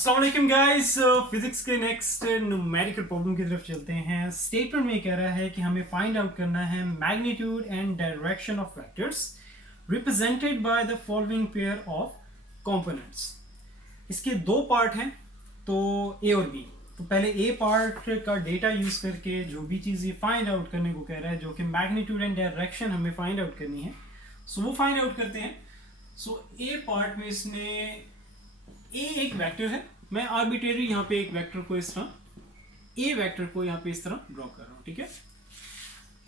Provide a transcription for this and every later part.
अस्सलाम वालेकुम guys. Physics के नेक्स्ट न्यूमेरिकल प्रॉब्लम की तरफ चलते हैं। स्टेटमेंट में कह रहा है कि हमें फाइंड आउट करना है magnitude and direction of vectors represented by the following pair of components. इसके दो पार्ट हैं, तो ए और बी। तो पहले ए पार्ट का डेटा यूज करके जो भी चीज़ ये फाइंड आउट करने को कह रहा है, जो कि मैग्नीट्यूड एंड डायरेक्शन हमें फाइंड आउट करनी है, सो वो फाइंड आउट करते हैं। सो ए पार्ट में इसने ए एक वेक्टर है, मैं आर्बिट्रेरी यहाँ पे एक वेक्टर को इस तरह ए वेक्टर को यहाँ पे इस तरह ड्रॉ कर रहा हूँ, ठीक है,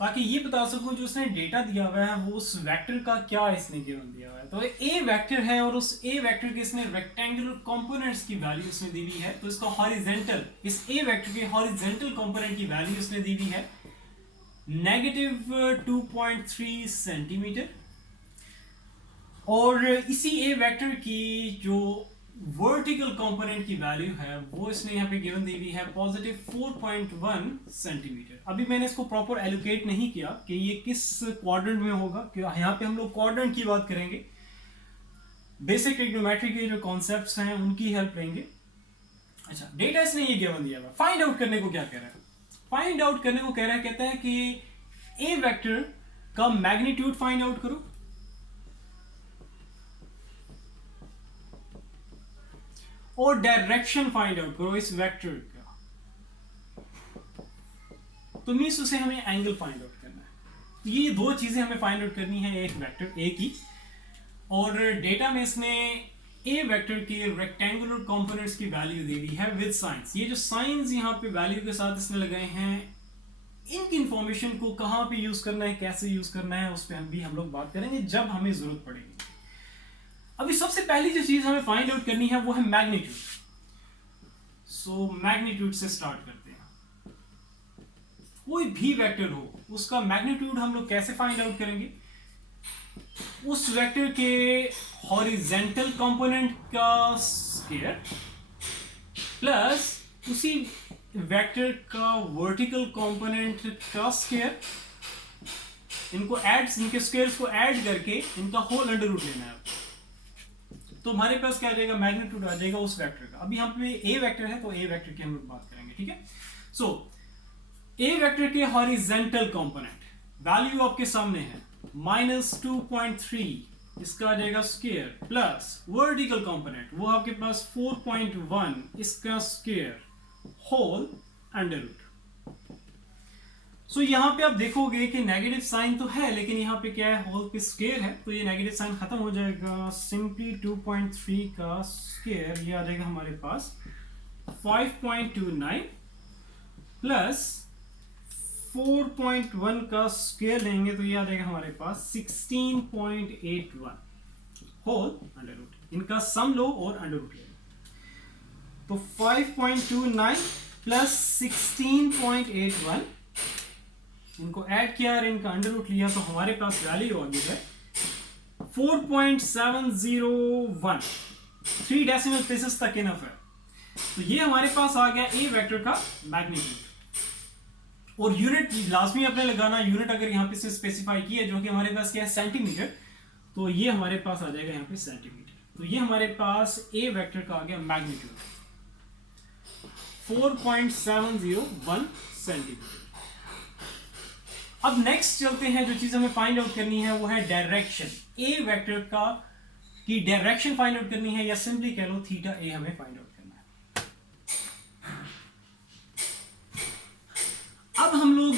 ताकि ये बता सकूं जो उसने डेटा दिया हुआ है वो उस वेक्टर का क्या इसने गिवन दिया हुआ है। तो ए वेक्टर है और उस ए वेक्टर के इसने रेक्टेंगुलर कंपोनेंट्स की वैल्यू उसने दी हुई है। तो इसका हॉरिजेंटल, इस ए वेक्टर के हॉरिजेंटल कंपोनेंट की वैल्यू उसने दी हुई है -2.3 सेंटीमीटर। और इसी ए वेक्टर की जो वर्टिकल कंपोनेंट की वैल्यू है वो इसने यहाँ पे गिवन दी हुई है +4.1 सेंटीमीटर। अभी मैंने इसको प्रॉपर एलोकेट नहीं किया कि ये किस क्वाड्रेंट में होगा, कि यहाँ पे हम लोग क्वाड्रेंट की बात करेंगे। बेसिक ट्रिग्नोमेट्री के जो कॉन्सेप्ट्स हैं उनकी हेल्प लेंगे। अच्छा, डेटा इसने ये गिवन दिया हुआ। फाइंड आउट करने को क्या कह रहा है? फाइंड आउट करने को कह रहा है, कहता है कि ए वेक्टर का मैग्नीट्यूड फाइंड आउट करो और डायरेक्शन फाइंड आउट करो इस वेक्टर का। तो मींस उसे हमें एंगल फाइंड आउट करना है। तो ये दो चीजें हमें फाइंड आउट करनी है एक वेक्टर ए की। और डेटा में इसने ए वेक्टर के रेक्टेंगुलर कंपोनेंट्स की वैल्यू दी हुई है विद साइंस। ये जो साइंस यहाँ पे वैल्यू के साथ इसने लगाए हैं, इनकी इंफॉर्मेशन को कहाँ पे यूज करना है, कैसे यूज करना है, उस पर हम लोग बात करेंगे जब हमें जरूरत पड़ेगी। अभी सबसे पहली जो चीज हमें फाइंड आउट करनी है वो है मैग्नीट्यूड। सो मैग्नीट्यूड से स्टार्ट करते हैं। कोई भी वेक्टर हो उसका मैग्नीट्यूड हम लोग कैसे फाइंड आउट करेंगे? उस वेक्टर के हॉरिजेंटल कंपोनेंट का स्क्वायर प्लस उसी वेक्टर का वर्टिकल कंपोनेंट का स्क्वायर, इनके स्क्वायर्स को ऐड करके इनका होल अंडर रूट लेना है। तो हमारे पास क्या आ जाएगा? मैग्नीट्यूड आ जाएगा उस वेक्टर का। अभी हम पे ए वेक्टर है तो ए वेक्टर की हम लोग बात करेंगे, ठीक है। सो ए वेक्टर के हॉरिजेंटल कंपोनेंट वैल्यू आपके सामने है -2.3, इसका आ जाएगा स्क्वायर, प्लस वर्टिकल कंपोनेंट वो आपके पास 4.1, इसका स्क्वायर, होल अंडर रूट। सो यहाँ पे आप देखोगे कि नेगेटिव साइन तो है, लेकिन यहाँ पे क्या है? होल पे स्क्वायर है, तो ये नेगेटिव साइन खत्म हो जाएगा। सिंपली 2.3 का स्क्वायर ये आ जाएगा हमारे पास 5.29 प्लस 4.1 का स्क्वायर लेंगे तो ये आ जाएगा हमारे पास 16.81 होल अंडर रूट। इनका सम लो और अंडर रूट ले लो। तो 5.29 प्लस 16.81 इनको ऐड किया और इनका अंडर रूट लिया तो हमारे पास वैल्यू आ गई है 4.701। 3 डेसिमल प्लेसेस तक इनफ है। तो ये हमारे पास आ गया ए वेक्टर का मैग्नीट्यूड। और यूनिट लाजमी अपने लगाना, यूनिट अगर यहाँ पे से स्पेसिफाई की है जो कि हमारे पास क्या है? सेंटीमीटर। तो ये हमारे पास आ जाएगा यहाँ पे सेंटीमीटर। तो ये हमारे पास ए वेक्टर का आ गया मैग्नीट्यूड 4.701 सेंटीमीटर। अब नेक्स्ट चलते हैं, जो चीज हमें फाइंड आउट करनी है वो है डायरेक्शन। ए वेक्टर का की डायरेक्शन फाइंड आउट करनी है, या सिंपली कह लो थीटा ए हमें फाइंड आउट करना है। अब हम लोग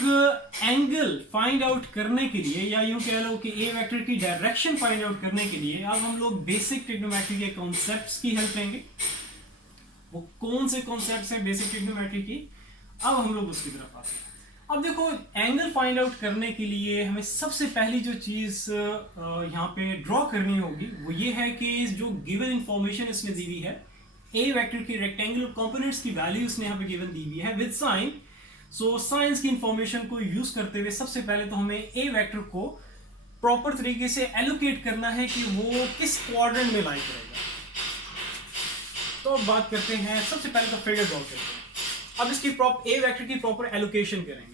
एंगल फाइंड आउट करने के लिए, या यूं कह लो कि ए वेक्टर की डायरेक्शन फाइंड आउट करने के लिए, अब हम लोग बेसिक ट्रिग्नोमेट्री के कॉन्सेप्ट्स की हेल्प लेंगे। वो कौन से कॉन्सेप्ट्स हैं बेसिक ट्रिग्नोमेट्री की? अब हम लोग उसकी तरफ आते हैं। अब देखो, एंगल फाइंड आउट करने के लिए हमें सबसे पहली जो चीज यहाँ पे ड्रॉ करनी होगी वो ये है कि जो गिवन इंफॉर्मेशन इसने दी हुई है, ए वेक्टर की रेक्टेंगुलर कंपोनेंट्स की वैल्यू इसने यहाँ पे गिवन दी हुई है विद साइन। सो साइंस की इंफॉर्मेशन को यूज करते हुए सबसे पहले तो हमें ए वेक्टर को प्रॉपर तरीके से एलोकेट करना है कि वो किस क्वाड्रेंट में लाई करेगा। तो अब बात करते हैं, सबसे पहले तो फिगर ड्रॉ करते हैं। अब इसकी ए वेक्टर की प्रॉपर एलोकेशन करेंगे।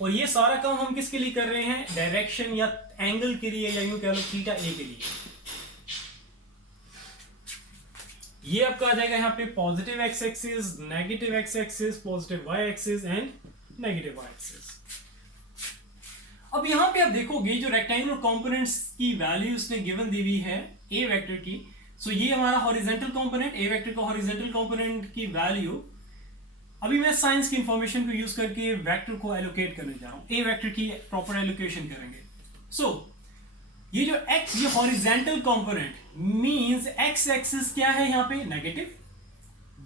और ये सारा काम हम किसके लिए कर रहे हैं? डायरेक्शन या एंगल के लिए, या यूं कह लो थीटा ए के लिए। ये आपका आ जाएगा यहाँ पे positive X axis, negative X axis, positive Y axis and negative Y axis. अब यहाँ पे आप देखोगे जो रेक्टेंगुलर कंपोनेंट्स की वैल्यू उसने गिवन दी हुई है ए वेक्टर की, सो ये हमारा हॉरिजॉन्टल कंपोनेंट, ए वेक्टर का हॉरिजॉन्टल कंपोनेंट की वैल्यू, अभी मैं साइंस की इंफॉर्मेशन को यूज करके वेक्टर को एलोकेट करने जा रहा हूं, ए वेक्टर की प्रॉपर एलोकेशन करेंगे। सो ये जो x, ये horizontal component means x axis क्या है यहाँ पे नेगेटिव,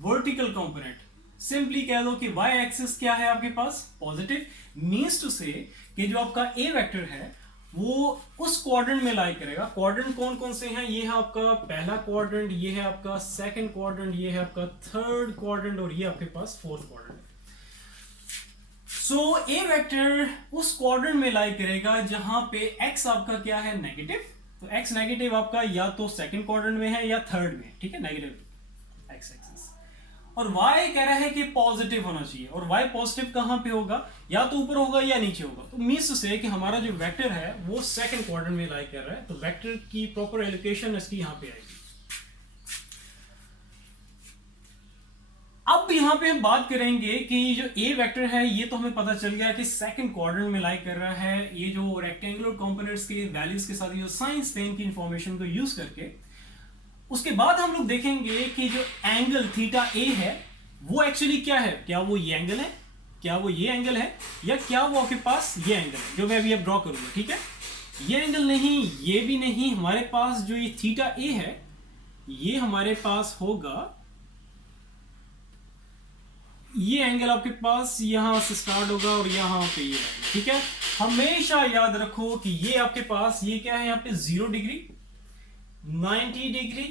वर्टिकल कंपोनेंट सिंपली कह दो कि y एक्सिस क्या है आपके पास पॉजिटिव, मींस टू से कि जो आपका a वेक्टर है वो उस क्वाड्रेंट में लाई करेगा। क्वाड्रेंट कौन कौन से हैं, ये है आपका पहला क्वाड्रेंट, ये है आपका सेकंड क्वाड्रेंट, ये है आपका थर्ड क्वाड्रेंट और ये आपके पास फोर्थ क्वाड्रेंट। सो ए वेक्टर उस क्वाड्रेंट में लाई करेगा जहां पे x आपका क्या है नेगेटिव, तो x नेगेटिव आपका या तो सेकंड क्वाड्रेंट में है या थर्ड में, ठीक है, नेगेटिव x एक्सिस। और y कह रहा है कि पॉजिटिव होना चाहिए, और y पॉजिटिव कहां पे होगा, या तो ऊपर होगा या नीचे होगा। तो मीन्स से कि हमारा जो वेक्टर है वो सेकंड क्वाड्रेंट में लाई कर रहा है, तो वेक्टर की प्रॉपर एलोकेशन इसकी यहां पे आएगी। अब यहां पे हम बात करेंगे कि ये जो ए वेक्टर है ये तो हमें पता चल गया कि सेकंड क्वाड्रेंट में लाई कर रहा है। ये जो रेक्टेंगुलर कंपोनेंट्स के वैल्यूज के साथ ये जो साइन स्पेन की इंफॉर्मेशन को यूज करके, उसके बाद हम लोग देखेंगे कि जो एंगल थीटा ए है वो एक्चुअली क्या है, क्या वो ये एंगल है, क्या वो ये एंगल है, या क्या वो आपके पास ये एंगल है जो मैं अभी अब ड्रॉ करूंगा। ठीक है, ये एंगल नहीं, ये भी नहीं, हमारे पास जो ये थीटा ए है ये हमारे पास होगा ये एंगल आपके पास यहां से स्टार्ट होगा और यहां पे ये एंगल। ठीक है, हमेशा याद रखो कि ये आपके पास ये क्या है, यहां पे 0 डिग्री, 90 डिग्री,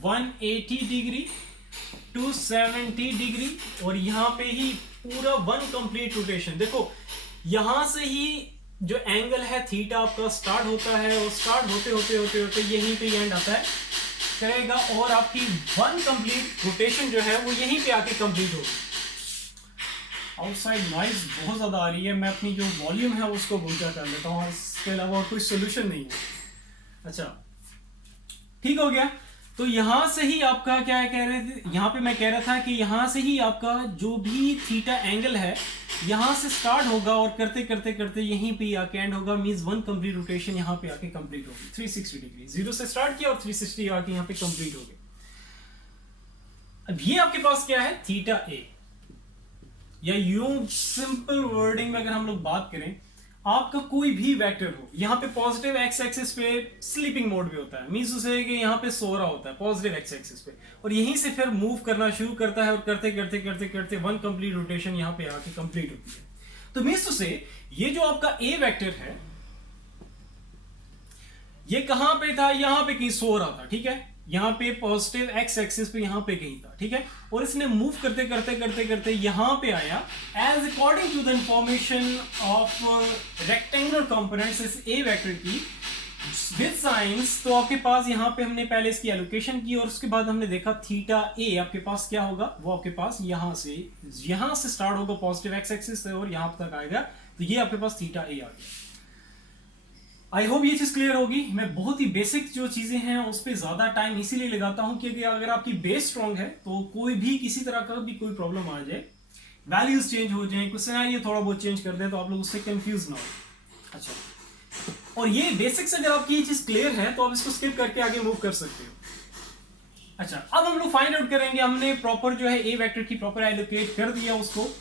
180 डिग्री, 270 डिग्री और यहां पे ही पूरा 1 कंप्लीट रोटेशन। देखो यहां से ही जो एंगल है थीटा आपका स्टार्ट होता है और स्टार्ट होते होते होते होते यहीं पे एंड आता है करेगा, और आपकी 1 कंप्लीट रोटेशन जो है वो यहीं पे आके कंप्लीट होगी। आउटसाइड नॉइज बहुत ज्यादा आ रही है, मैं अपनी जो वॉल्यूम है उसको ऊंचा कर लेता हूँ, इसके अलावा कोई सोल्यूशन नहीं है। अच्छा ठीक हो गया, तो यहां से ही आपका क्या कह रहे थे, यहां पे मैं कह रहा था कि यहां से ही आपका जो भी थीटा एंगल है यहां से स्टार्ट होगा और करते करते करते यहीं पे आके एंड होगा, मींस 1 कंप्लीट रोटेशन यहां पे आके कंप्लीट होगी 360 डिग्री। 0 से स्टार्ट किया और 360 आके यहां पे कंप्लीट हो गया। अब ये आपके पास क्या है थीटा ए, या यूं सिंपल वर्डिंग में अगर हम लोग बात करें, आपका कोई भी वेक्टर हो, यहाँ पे पॉजिटिव एक्स एक्सिस पे स्लीपिंग मोड भी होता है, मींस उसे कि यहाँ पे सो रहा होता है पॉजिटिव एक्स एक्सिस पे, और यहीं से फिर मूव करना शुरू करता है और करते करते करते करते 1 कंप्लीट रोटेशन यहाँ पे आके कंप्लीट होती है। तो मींस उसे ये जो आपका ए वेक्टर है ये कहां पे था, यहां पे कहीं सो रहा था। ठीक है, यहां पे पॉजिटिव एक्स एक्सिस पे यहां पे कहीं था। ठीक है, और इसने मूव करते करते करते करते यहां पे आया as according to the information of rectangular components इस ए वेक्टर की विद साइंस। तो आपके पास यहां पे हमने पहले इसकी एलोकेशन की और उसके बाद हमने देखा थीटा ए आपके पास क्या होगा, वो आपके पास यहां से स्टार्ट होगा पॉजिटिव एक्स एक्सिस से और यहां तक आएगा, तो ये आपके पास थीटा ए आ गया। आई होप ये चीज क्लियर होगी। मैं बहुत ही बेसिक जो चीजें हैं उस पर ज्यादा टाइम इसीलिए लगाता हूं क्योंकि अगर आपकी बेस स्ट्रांग है तो कोई भी किसी तरह का भी कोई प्रॉब्लम आ जाए, वैल्यूज चेंज हो जाए, कुछ सिनेरियो थोड़ा बहुत चेंज कर दे, तो आप लोग उससे कंफ्यूज ना हो। अच्छा, और ये बेसिक्स अगर आपकी ये चीज क्लियर है तो आप इसको स्किप करके आगे मूव कर सकते हो। अच्छा, अब हम लोग फाइंड आउट करेंगे, हमने प्रॉपर जो है ए वेक्टर की प्रॉपर एलोकेट कर दिया उसको,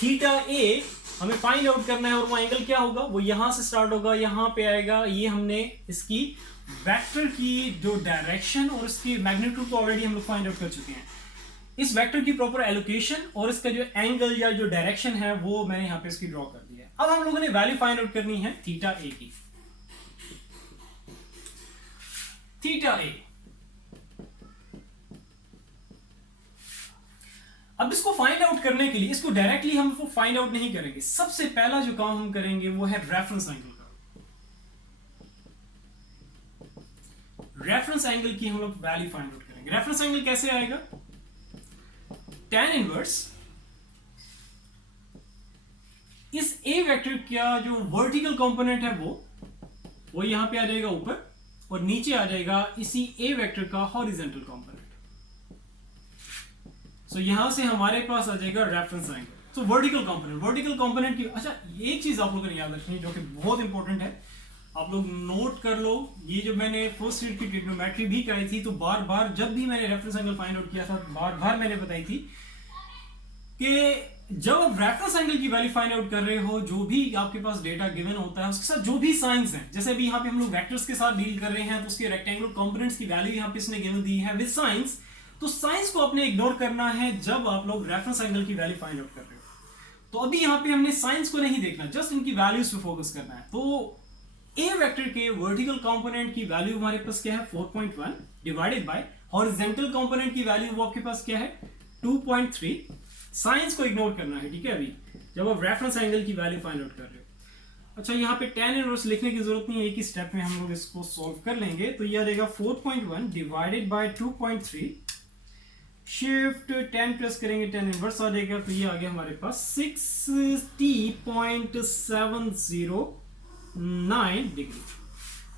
थीटा ए हमें फाइंड आउट करना है और वो एंगल क्या होगा, वो यहां से स्टार्ट होगा यहां पे आएगा। ये हमने इसकी वेक्टर की जो डायरेक्शन और इसकी मैग्नीट्यूड तो ऑलरेडी हम लोग फाइंड आउट कर चुके हैं। इस वेक्टर की प्रॉपर एलोकेशन और इसका जो एंगल या जो डायरेक्शन है वो मैंने यहां पे इसकी ड्रॉ कर दिया है। अब हम लोगों ने वैल्यू फाइंड आउट करनी है थीटा ए की। थीटा ए, अब इसको फाइंड आउट करने के लिए इसको डायरेक्टली हम फाइंड आउट नहीं करेंगे, सबसे पहला जो काम हम करेंगे वो है रेफरेंस एंगल का। रेफरेंस एंगल की हम लोग वैल्यू फाइंड आउट करेंगे। रेफरेंस एंगल कैसे आएगा, tan इनवर्स इस ए वेक्टर का जो वर्टिकल कंपोनेंट है वो यहां पे आ जाएगा ऊपर, और नीचे आ जाएगा इसी ए वेक्टर का हॉरिजॉन्टल कंपोनेंट। सो यहाँ से हमारे पास आ जाएगा रेफरेंस एंगल। तो वर्टिकल कंपोनेंट की, अच्छा एक चीज आप लोगों ने याद रखनी है जो कि बहुत इंपॉर्टेंट है, आप लोग नोट कर लो। ये जब मैंने फर्स्ट ईयर की ट्रिग्नोमेट्री भी कराई थी तो बार बार जब भी मैंने रेफरेंस एंगल फाइंड आउट किया था बार बार मैंने बताई थी कि जब आप रेफरेंस एंगल की वैल्यू फाइंड आउट कर रहे हो, जो भी आपके पास डेटा गिवन होता है उसके साथ जो भी साइंस हैं, जैसे अभी यहाँ पे हम लोग वेक्टर्स के साथ डील कर रहे हैं तो उसके रेक्टेंगुलर कंपोनेंट्स की वैल्यू यहाँ पे इसने गिवन दी है विद साइंस, तो साइंस को अपने इग्नोर करना है जब आप लोग रेफरेंस एंगल की वैल्यू फाइंड आउट कर रहे हो। तो अभी यहाँ पे हमने साइंस को नहीं देखना, जस्ट इनकी वैल्यूज पे फोकस करना है। तो ए वेक्टर के वर्टिकल कंपोनेंट की वैल्यू हमारे पास क्या है 4.1 डिवाइडेड बाय हॉरिजॉन्टल कंपोनेंट की वैल्यू वो आपके पास क्या है 2.3। साइंस को इग्नोर करना है, ठीक है, अभी जब आप रेफरेंस एंगल की वैल्यू फाइंड आउट कर रहे हो। अच्छा यहाँ पे tan इनवर्स लिखने की जरूरत नहीं है, एक ही स्टेप में हम लोग इसको सॉल्व कर लेंगे। तो ये आ जाएगा 4.1 डिवाइडेड बाय 2.3, शिफ्ट 10 प्लस करेंगे tan इनवर्स आ जाएगा, तो ये आ गया हमारे पास 60.709 डिग्री।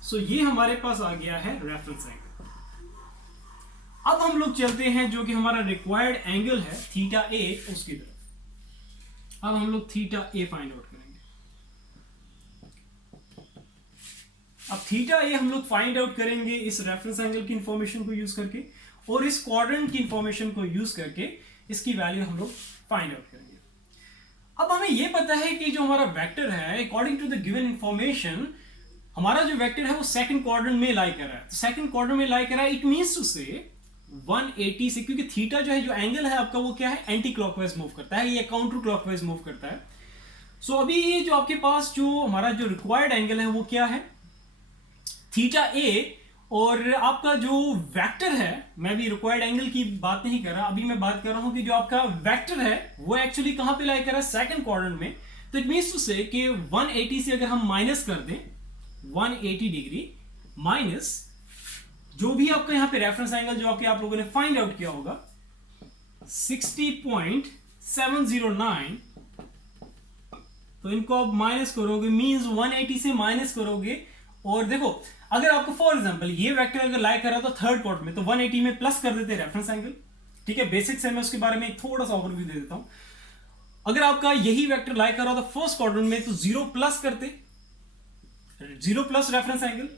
सो ये हमारे पास आ गया है रेफरेंस एंगल। अब हम लोग चलते हैं जो कि हमारा रिक्वायर्ड एंगल है थीटा ए, उसकी तरफ। अब हम लोग थीटा ए फाइंड आउट करेंगे। अब थीटा ए हम लोग फाइंड आउट करेंगे इस रेफरेंस एंगल की इंफॉर्मेशन को यूज करके और इस क्वाड्रेंट की इंफॉर्मेशन को यूज करके इसकी वैल्यू हम लोग फाइंड आउट करेंगे। अब हमें यह पता है कि जो हमारा वेक्टर है according to the given information, हमारा जो वेक्टर है वो सेकंड क्वाड्रेंट में लाई कर रहा है। तो सेकंड क्वाड्रेंट में लाई कर रहा है, इट मींस टू से 180 से, क्योंकि थीटा जो है जो एंगल है आपका वो क्या है एंटी क्लॉकवाइज मूव करता है, ये काउंटर क्लॉकवाइज मूव करता है। सो अभी ये जो आपके पास जो हमारा जो रिक्वायर्ड एंगल है वो क्या है थीटा ए, और आपका जो वेक्टर है, मैं भी रिक्वायर्ड एंगल की बात नहीं कर रहा, अभी मैं बात कर रहा हूं कि जो आपका वेक्टर है वो एक्चुअली कहां पे लाई कर रहा है सेकंड क्वाड्रेंट में। तो इट मींस टू से कि 180 से अगर हम माइनस कर दें 180 डिग्री माइनस जो भी आपका यहां पे रेफरेंस एंगल जो आपके आप लोगों ने फाइंड आउट किया होगा 60.709, तो इनको आप माइनस करोगे मींस 180 से माइनस करोगे। और देखो अगर आपको फॉर एग्जांपल ये वेक्टर अगर लाई कर रहा था थर्ड क्वाड्रेंट में तो 180 में प्लस कर देते रेफरेंस एंगल, ठीक है, बेसिक्स है, मैं उसके बारे में थोड़ा सा ओवरव्यू दे देता हूं। अगर आपका यही वेक्टर लाई कर रहा था फर्स्ट क्वाड्रेंट में तो 0 प्लस करते, 0 प्लस रेफरेंस एंगल।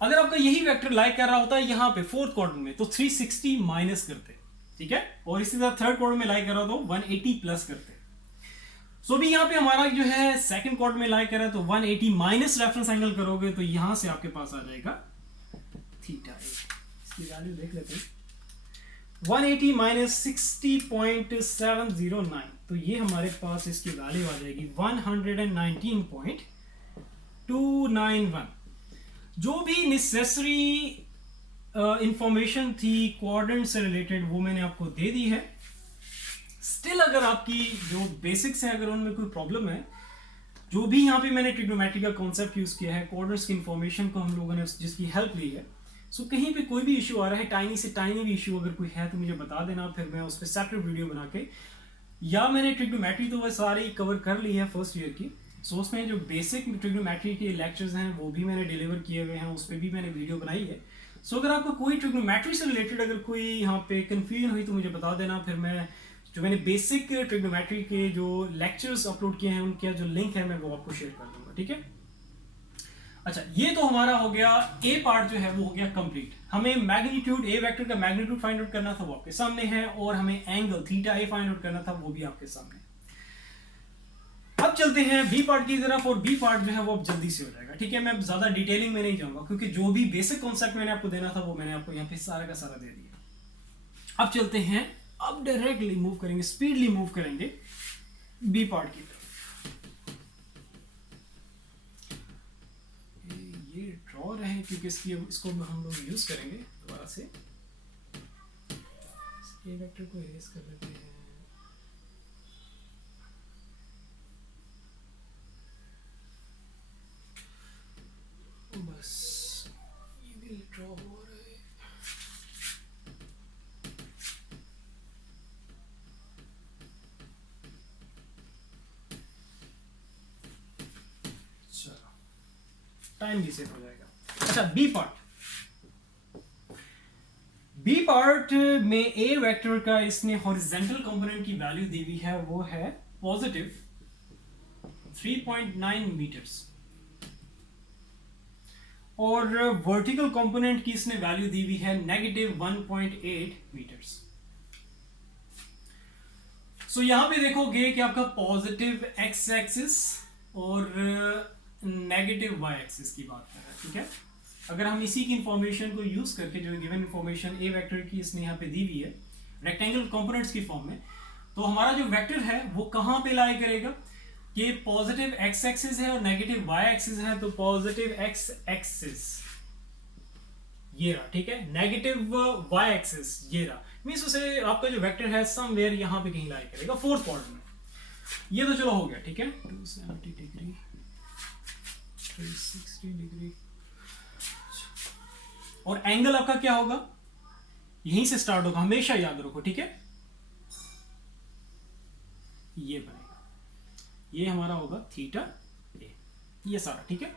अगर आपका यही वेक्टर लाई कर रहा होता है यहां पे फोर्थ क्वाड्रेंट में तो 360 माइनस करते, ठीक है, और इसी तरह थर्ड क्वाड्रेंट में लाई कर रहा तो 180 प्लस करते। सो भी यहां पे हमारा जो है सेकंड क्वाड्रेंट में लाई कर रहा है तो 180 माइनस रेफरेंस एंगल करोगे तो यहां से आपके पास आ जाएगा थीटा ए। इसकी वैल्यू देख लेते हैं 180 माइनस 60.709, तो ये हमारे पास इसकी वैल्यू आ जाएगी 119.291। जो भी नेसेसरी इंफॉर्मेशन थी क्वाड्रेंट से रिलेटेड वो मैंने आपको दे दी है। स्टिल अगर आपकी जो बेसिक्स है अगर उनमें कोई प्रॉब्लम है, जो भी यहाँ पे मैंने ट्रिग्नोमेट्री का कॉन्सेप्ट यूज किया है, कोऑर्डिनेट्स की इंफॉर्मेशन को हम लोगों ने जिसकी हेल्प ली है, सो कहीं पे कोई भी इशू आ रहा है, टाइनी से टाइनी भी इशू अगर कोई है तो मुझे बता देना, फिर मैं उस पर सेपरेट वीडियो बना के, या मैंने ट्रिग्नोमेट्री तो वह सारी कवर कर ली है फर्स्ट ईयर की, सो उसमें जो बेसिक ट्रिग्नोमेट्री के लेक्चर्स हैं वो भी मैंने डिलीवर किए हुए हैं, उस पर भी मैंने वीडियो बनाई है। सो अगर आपको कोई ट्रिग्नोमेट्री से रिलेटेड अगर कोई यहाँ पे कंफ्यूजन हुई तो मुझे बता देना, फिर मैं जो मैंने बेसिक ट्रिग्नोमेट्री के जो लेक्चर्स अपलोड किए हैं उनका जो लिंक है मैं वो आपको शेयर कर दूंगा, ठीक है। अच्छा ये तो हमारा हो गया ए पार्ट जो है वो हो गया कंप्लीट। हमें मैग्नीट्यूड ए वेक्टर का मैग्नीट्यूड फाइंड आउट करना था वो आपके सामने है, और हमें एंगल थीटा ए फाइंड आउट करना था वो भी आपके सामने। अब चलते हैं बी पार्ट की तरफ, और बी पार्ट जो है वो अब जल्दी से हो जाएगा, ठीक है। मैं ज्यादा डिटेलिंग में नहीं जाऊंगा क्योंकि जो भी बेसिक कॉन्सेप्ट मैंने आपको देना था वो मैंने आपको यहाँ पे सारा का सारा दे दिया। अब चलते हैं, अब डायरेक्टली मूव करेंगे, स्पीडली मूव करेंगे बी पार्ट की तरफ। ये ड्रॉ रहे क्योंकि इसको हम लोग यूज करेंगे दोबारा से। ए वेक्टर को इरेज कर देते हैं, बस ये भी ड्रॉ हो रहा है। चलो टाइम भी सेव हो जाएगा। अच्छा बी बी पार्ट में ए वेक्टर का इसने हॉरिजेंटल कंपोनेंट की वैल्यू दी हुई है, वो है पॉजिटिव 3.9 मीटर्स, और वर्टिकल कंपोनेंट की इसने वैल्यू दी हुई है नेगेटिव 1.8 मीटर्स। सो यहां पे देखोगे कि आपका पॉजिटिव एक्स एक्सिस और नेगेटिव वाई एक्सिस की बात कर रहा है, ठीक है। अगर हम इसी की इंफॉर्मेशन को यूज करके, जो गिवन इंफॉर्मेशन ए वेक्टर की इसने यहाँ पे दी हुई है रेक्टेंगल कंपोनेंट्स की फॉर्म में, तो हमारा जो वेक्टर है वो कहां पे लाई करेगा कि पॉजिटिव एक्स एक्सिस है और नेगेटिव वाई एक्सिस है, तो पॉजिटिव एक्स एक्सिस ये रहा, ठीक है, नेगेटिव वाई एक्सिस ये रहा, मींस उसे आपका जो वेक्टर है समवेयर यहां पे कहीं लाई करेगा फोर्थ क्वाड्रेंट में। ये तो चलो हो गया, ठीक है, 270 डिग्री 360 डिग्री, और एंगल आपका क्या होगा, यहीं से स्टार्ट होगा, हमेशा याद रखो, ठीक है, ये बनेगा, ये हमारा होगा थीटा ए, ये सारा, ठीक है।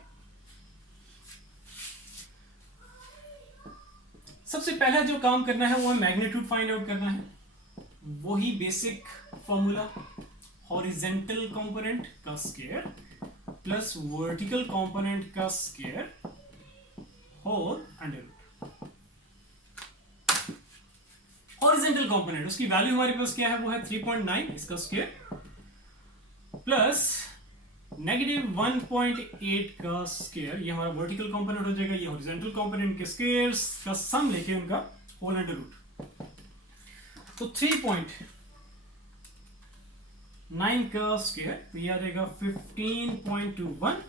सबसे पहला जो काम करना है वो है मैग्नीट्यूड फाइंड आउट करना है, वही बेसिक फॉर्मूला, हॉरिजेंटल कंपोनेंट का स्क्वायर प्लस वर्टिकल कंपोनेंट का square whole under root. Horizontal component उसकी वैल्यू हमारे पास क्या है, वो है 3.9, इसका स्क्वायर प्लस नेगेटिव 1.8 का स्क्वायर, ये हमारा वर्टिकल कंपोनेंट हो जाएगा, ये हॉरिजेंटल कंपोनेंट के स्क्वायर्स का सम लेके उनका होल अंडर रूट, तो 3.9 का स्क्वायर, तो ये आ जाएगा 15.21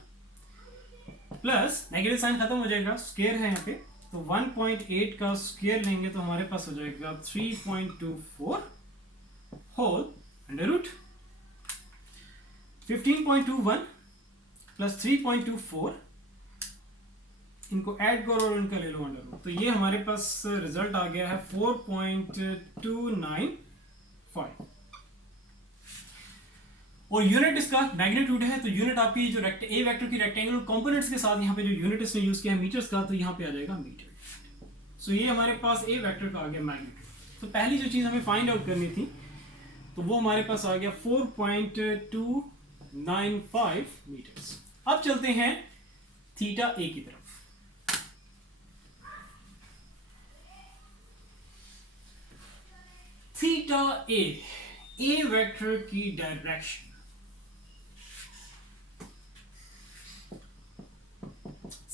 प्लस नेगेटिव साइन खत्म हो जाएगा, स्क्वायर है यहाँ पे, तो 1.8 का स्क्वायर लेंगे तो हमारे पास हो जाएगा 3.24 होल अंडर रूट 15.21 प्लस 3.24, इनको ऐड करो और इनका ले लो अंडर रूट, तो ये हमारे पास रिजल्ट आ गया है 4.295, और यूनिट इसका मैग्नीट्यूड है, तो यूनिट आपकी जो ए वेक्टर की रेक्टेंगुलर कंपोनेंट्स के साथ यहाँ पे जो यूनिट इसने यूज किया है मीटर्स का, तो यहाँ पे आ जाएगा मीटर। सो ये हमारे पास ए वेक्टर का आ गया मैग्नीट्यूड। तो पहली जो चीज हमें फाइंड आउट करनी थी तो वो हमारे पास आ गया 4.295 मीटर्स। अब चलते हैं थीटा ए की तरफ। थीटा ए वेक्टर की डायरेक्शन,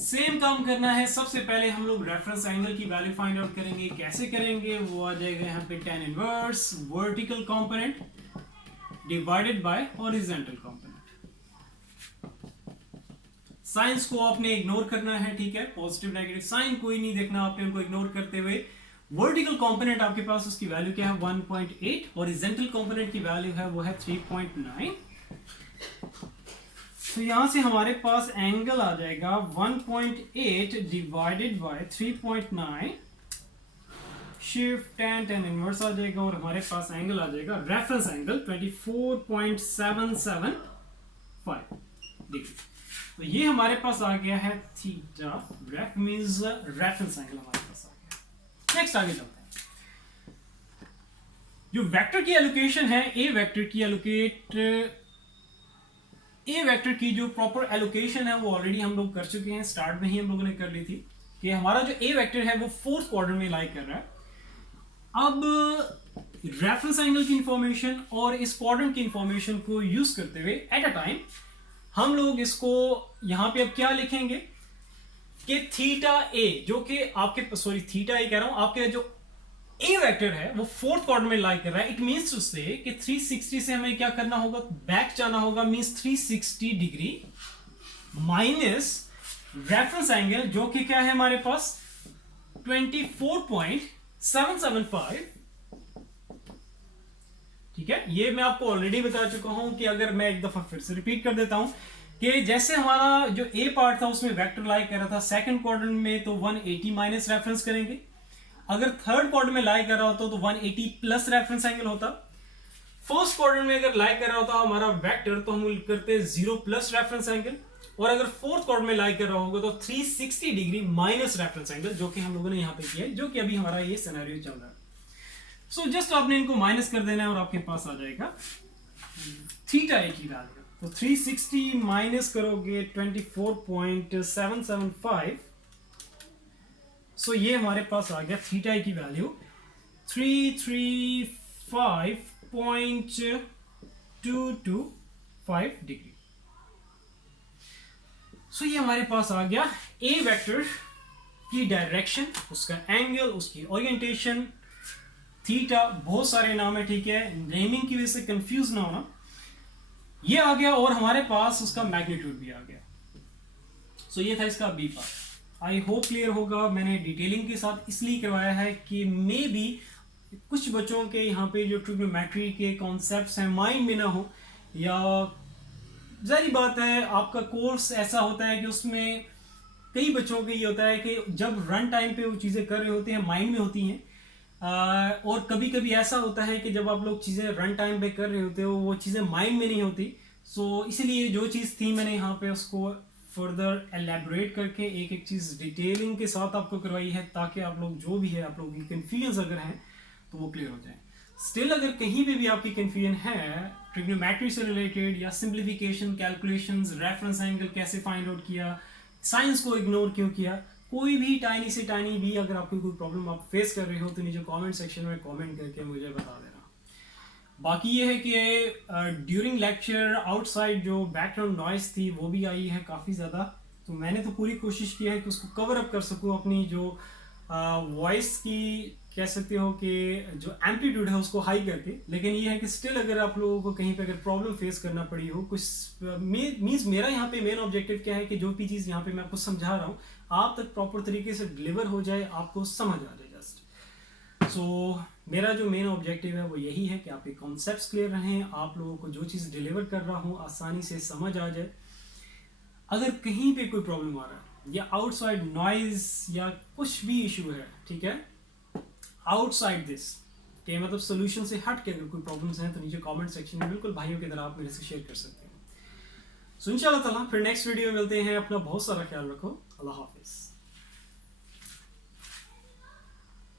सेम काम करना है। सबसे पहले हम लोग रेफरेंस एंगल की वैल्यू फाइंड आउट करेंगे। कैसे करेंगे, वो आ जाएगा यहाँ पे tan inverse vertical component divided by horizontal component. Science को आपने इग्नोर करना है, ठीक है, पॉजिटिव नेगेटिव साइन कोई नहीं देखना आपने, उनको इग्नोर करते हुए वर्टिकल कंपोनेंट आपके पास उसकी वैल्यू क्या है 1.8, हॉरिजॉन्टल कंपोनेंट की वैल्यू है वो है 3.9। तो यहां से हमारे पास एंगल आ जाएगा 1.8 divided by 3.9, shift tan inverse आ जाएगा और हमारे पास एंगल आ जाएगा रेफरेंस एंगल 24.775 डिग्री। तो ये हमारे पास आ गया है थीटा, रेफ मींस रेफरेंस एंगल हमारे पास आ गया। नेक्स्ट आगे चलते हैं। जो वेक्टर की एलोकेशन है, ए वेक्टर की जो प्रॉपर एलोकेशन है वो ऑलरेडी हम लोग कर चुके हैं, स्टार्ट में ही हम लोगों ने कर ली थी कि हमारा जो ए वेक्टर है वो फोर्थ क्वाड्रेंट में लाई कर रहा है। अब रेफरेंस एंगल की इंफॉर्मेशन और इस क्वाड्रेंट की इंफॉर्मेशन को यूज करते हुए एट अ टाइम हम लोग इसको यहां पे अब क्या लिखेंगे कि थीटा ए जो कि आपके थीटा ए कह रहा हूं, आपके जो ए वेक्टर है वो फोर्थ क्वाड्रेंट में लाई कर रहा है। इट मींस टू से कि 360 से हमें क्या करना होगा, बैक जाना होगा, means 360 degree minus reference angle जो कि क्या है हमारे पास 24.775। ठीक है, ये मैं आपको ऑलरेडी बता चुका हूं कि अगर मैं एक दफा फिर से रिपीट कर देता हूं कि जैसे हमारा जो ए पार्ट था उसमें वेक्टर लाई कर रहा था सेकंड क्वाड्रेंट में, तो 180 माइनस रेफरेंस करेंगे। अगर थर्ड क्वाड्रेंट में लाई कर रहा होता तो 180 प्लस रेफरेंस एंगल होता। फर्स्ट क्वाड्रेंट में अगर लाई कर रहा होता हमारा वेक्टर तो हम करते 0 प्लस रेफरेंस एंगल, और अगर फोर्थ क्वाड्रेंट में लाई कर रहा होगा तो 360 डिग्री माइनस रेफरेंस एंगल, जो कि हम लोगों ने यहाँ पे किया है, जो कि अभी हमारा ये सिनेरियो चल रहा है। सो जस्ट आपने इनको माइनस कर देना है और आपके पास आ जाएगा थीटा ए की वैल्यू। तो 360 माइनस करोगे 24.775, सो ये हमारे पास आ गया थीटा ए की वैल्यू 335.225 डिग्री। सो ये हमारे पास आ गया ए वेक्टर की डायरेक्शन, उसका एंगल, उसकी ओरिएंटेशन, थीटा, बहुत सारे नाम है, ठीक है, नेमिंग की वजह से कंफ्यूज ना होना। ये आ गया और हमारे पास उसका मैग्नीट्यूड भी आ गया। सो ये था इसका B part. I hope clear होगा। मैंने डिटेलिंग के साथ इसलिए करवाया है कि मे बी कुछ बच्चों के यहाँ पे जो ट्रिग्नोमेट्री के कॉन्सेप्ट्स हैं माइंड में ना हो, या जारी बात है आपका कोर्स ऐसा होता है कि उसमें कई बच्चों के ये होता है कि जब रन टाइम पे वो चीज़ें कर रहे होते हैं माइंड में होती हैं, और कभी कभी ऐसा होता है कि जब आप लोग चीज़ें रन टाइम पे कर रहे होते हो वो चीज़ें माइंड में नहीं होती। सो इसीलिए जो चीज़ थी मैंने यहाँ पे उसको फर्दर एलैबोरेट करके एक एक चीज़ डिटेलिंग के साथ आपको करवाई है, ताकि आप लोग जो भी है, आप लोगों की कन्फ्यूजन अगर है तो वो क्लियर हो जाए। स्टिल अगर कहीं पे भी आपकी कन्फ्यूजन है ट्रिग्नोमेट्री से रिलेटेड, या सिंप्लीफिकेशन, कैलकुलेशंस, रेफरेंस एंगल कैसे फाइंड आउट किया, साइंस को इग्नोर क्यों किया, कोई भी टाइनी से टाइनी भी अगर आपकी कोई प्रॉब्लम आप फेस कर रहे हो तो नीचे कमेंट सेक्शन में कमेंट करके मुझे बता देना। बाकी ये है कि ड्यूरिंग लेक्चर आउटसाइड जो बैकग्राउंड नॉइस थी वो भी आई है काफ़ी ज़्यादा, तो मैंने तो पूरी कोशिश की है कि उसको कवर अप कर सकूँ अपनी जो वॉइस की, कह सकते हो कि जो एम्पलीट्यूड है उसको हाई करके। लेकिन ये है कि स्टिल अगर आप लोगों को कहीं पे अगर प्रॉब्लम फेस करना पड़ी हो कुछ, मीन्स मेरा यहाँ पे मेन ऑब्जेक्टिव क्या है कि जो भी चीज़ यहाँ पे मैं आपको समझा रहा हूँ आप तक प्रॉपर तरीके से डिलीवर हो जाए, आपको समझ आ जाए जस्ट। सो मेरा जो मेन ऑब्जेक्टिव है वो यही है कि आपके कॉन्सेप्ट्स क्लियर रहें, आप लोगों को जो चीज़ डिलीवर कर रहा हूँ आसानी से समझ आ जाए। अगर कहीं पे कोई प्रॉब्लम आ रहा है या आउटसाइड नॉइज या कुछ भी इशू है, ठीक है, आउटसाइड दिस के मतलब सोल्यूशन से हट के अगर कोई प्रॉब्लम्स हैं तो नीचे कमेंट सेक्शन में बिल्कुल भाइयों की तरह आप मेरे से शेयर कर सकते हैं। सो इंशाल्लाह ताला फिर नेक्स्ट वीडियो में मिलते हैं। अपना बहुत सारा ख्याल रखो। अल्लाह हाफिज़।